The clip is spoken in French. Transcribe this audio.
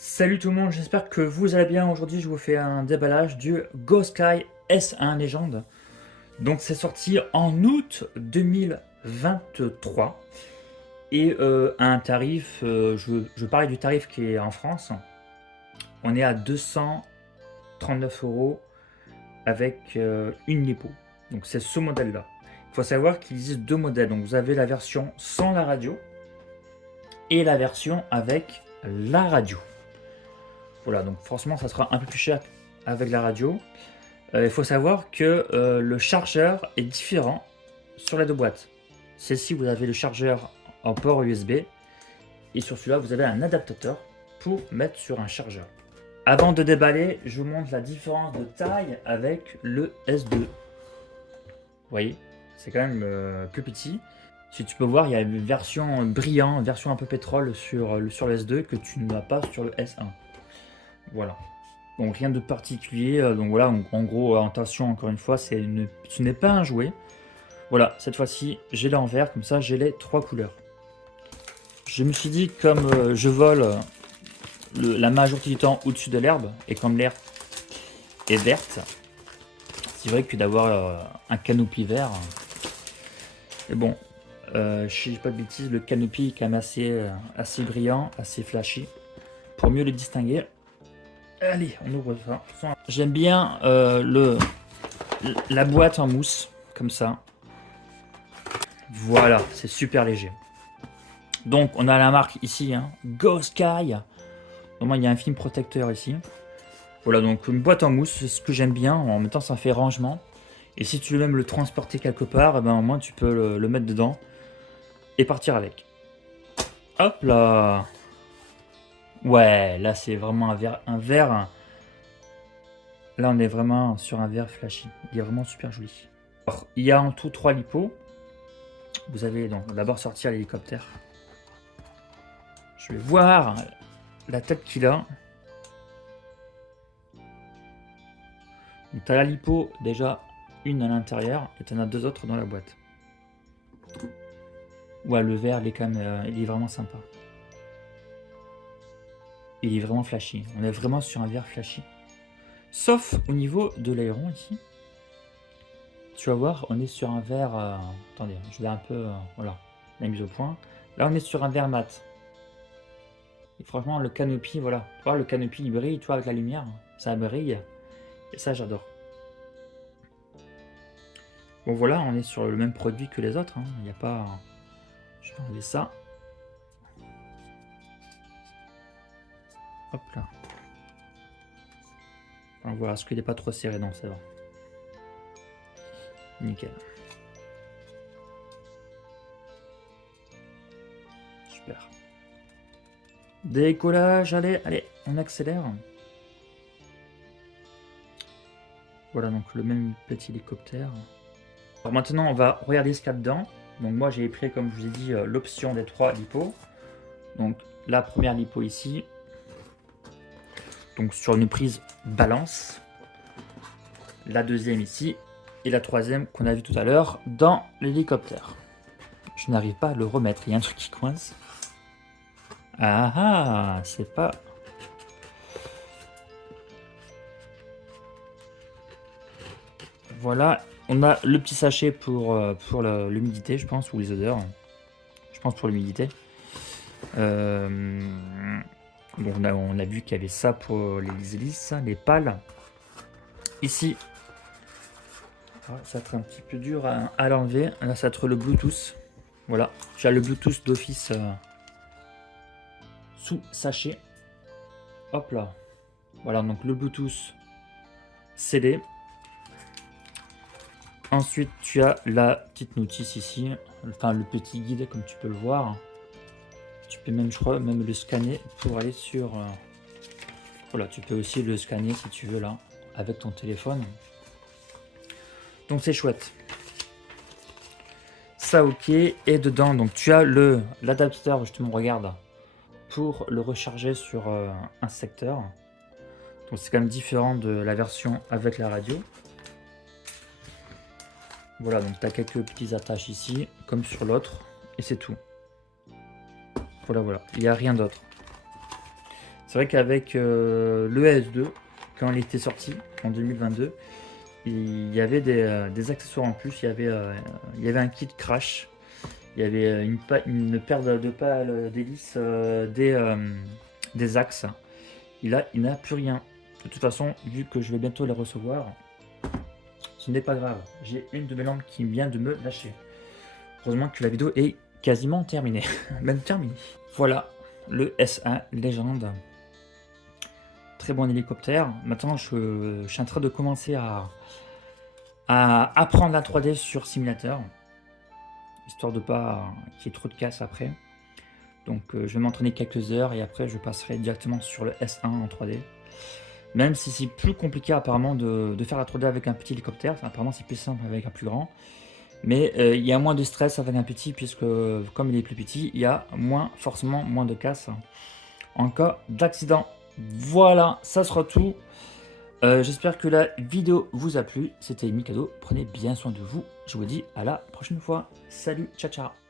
Salut tout le monde, j'espère que vous allez bien. Aujourd'hui, je vous fais un déballage du Go-Sky S1 Légende. Donc, c'est sorti en août 2023 et à un tarif, je parlais du tarif qui est en France. On est à 239 euros avec une lipo. Donc, c'est ce modèle-là. Il faut savoir qu'il existe deux modèles. Donc, vous avez la version sans la radio et la version avec la radio. Voilà, donc forcément, ça sera un peu plus cher avec la radio. Il faut savoir que le chargeur est différent sur les deux boîtes. Celle-ci, vous avez le chargeur en port USB et sur celui-là, vous avez un adaptateur pour mettre sur un chargeur. Avant de déballer, je vous montre la différence de taille avec le S2. Vous voyez, c'est quand même plus petit. Si tu peux voir, il y a une version brillant, une version un peu pétrole sur le S2 que tu n'as pas sur le S1. Voilà. Donc rien de particulier. Donc voilà, en gros, attention, encore une fois, ce n'est pas un jouet. Voilà, cette fois-ci, j'ai l'envers, comme ça, j'ai les trois couleurs. Je me suis dit, comme je vole la majorité du temps au-dessus de l'herbe, et comme l'herbe est verte, c'est vrai que d'avoir un canopy vert. Mais bon, je dis pas de bêtises, le canopy est quand même assez brillant, assez flashy. Pour mieux les distinguer, allez, on ouvre ça. J'aime bien la boîte en mousse, comme ça. Voilà, c'est super léger. Donc, on a la marque ici, hein, Go-Sky. Normalement, il y a un film protecteur ici. Voilà, donc une boîte en mousse, c'est ce que j'aime bien. En même temps, ça fait rangement. Et si tu veux même le transporter quelque part, eh ben, au moins, tu peux le mettre dedans et partir avec. Hop là. Ouais, là, c'est vraiment un verre. Là, on est vraiment sur un verre flashy. Il est vraiment super joli. Alors, il y a en tout 3 lipos. Vous avez donc d'abord sortir l'hélicoptère. Je vais voir la tête qu'il a. Donc, tu as la lipo déjà une à l'intérieur et tu en as deux autres dans la boîte. Ouais, le verre, il est quand même, il est vraiment sympa. Il est vraiment flashy. On est vraiment sur un verre flashy. Sauf au niveau de l'aileron ici. Tu vas voir, on est sur un verre. Attendez, je vais un peu. Voilà, la mise au point. Là, on est sur un verre mat. Et franchement, le canopy, voilà. Tu vois, le canopy, il brille, tu vois, avec la lumière. Ça brille. Et ça, j'adore. Bon, voilà, on est sur le même produit que les autres. Hein. Il n'y a pas. Je vais enlever ça. Hop là. Alors, voilà, est-ce qu'il n'est pas trop serré? Non, ça va. Nickel. Super. Décollage, allez, allez, on accélère. Voilà, donc le même petit hélicoptère. Alors maintenant, on va regarder ce qu'il y a dedans. Donc moi, j'ai pris, comme je vous ai dit, l'option des 3 lipos. Donc la première lipo ici. Donc sur une prise balance. La deuxième ici. Et la troisième qu'on a vu tout à l'heure dans l'hélicoptère. Je n'arrive pas à le remettre. Il y a un truc qui coince. Ah ah, c'est pas... Voilà, on a le petit sachet pour l'humidité, je pense, ou les odeurs. Je pense pour l'humidité. Donc on a vu qu'il y avait ça pour les hélices, les pales. Ici, ça va être un petit peu dur à l'enlever. Là, ça va être le Bluetooth. Voilà, tu as le Bluetooth d'office sous sachet. Hop là. Voilà, donc le Bluetooth CD. Ensuite, tu as la petite notice ici, enfin le petit guide comme tu peux le voir. Tu peux même, je crois, même le scanner pour aller sur... Voilà, tu peux aussi le scanner si tu veux là, avec ton téléphone. Donc c'est chouette. Ça ok, et dedans, donc tu as l'adaptateur, justement, regarde, pour le recharger sur un secteur. Donc c'est quand même différent de la version avec la radio. Voilà, donc tu as quelques petites attaches ici, comme sur l'autre, et c'est tout. Voilà, voilà, il n'y a rien d'autre. C'est vrai qu'avec le S2, quand il était sorti en 2022, il y avait des accessoires en plus. Il y avait un kit crash. Il y avait une paire de pales d'hélices, des axes. Et là, il n'a plus rien. De toute façon, vu que je vais bientôt les recevoir, ce n'est pas grave. J'ai une de mes lampes qui vient de me lâcher. Heureusement que la vidéo est quasiment terminée. Même terminée. Voilà, le S1 Légende. Très bon hélicoptère. Maintenant, je suis en train de commencer à apprendre la 3D sur simulateur. Histoire de pas qu'il y ait trop de casse après. Donc je vais m'entraîner quelques heures et après je passerai directement sur le S1 en 3D. Même si c'est plus compliqué apparemment de faire la 3D avec un petit hélicoptère. Apparemment c'est plus simple avec un plus grand. Mais il y a moins de stress avec un petit puisque comme il est plus petit, il y a forcément moins de casse en cas d'accident. Voilà, ça sera tout. J'espère que la vidéo vous a plu. C'était Mikado. Prenez bien soin de vous. Je vous dis à la prochaine fois. Salut, ciao ciao.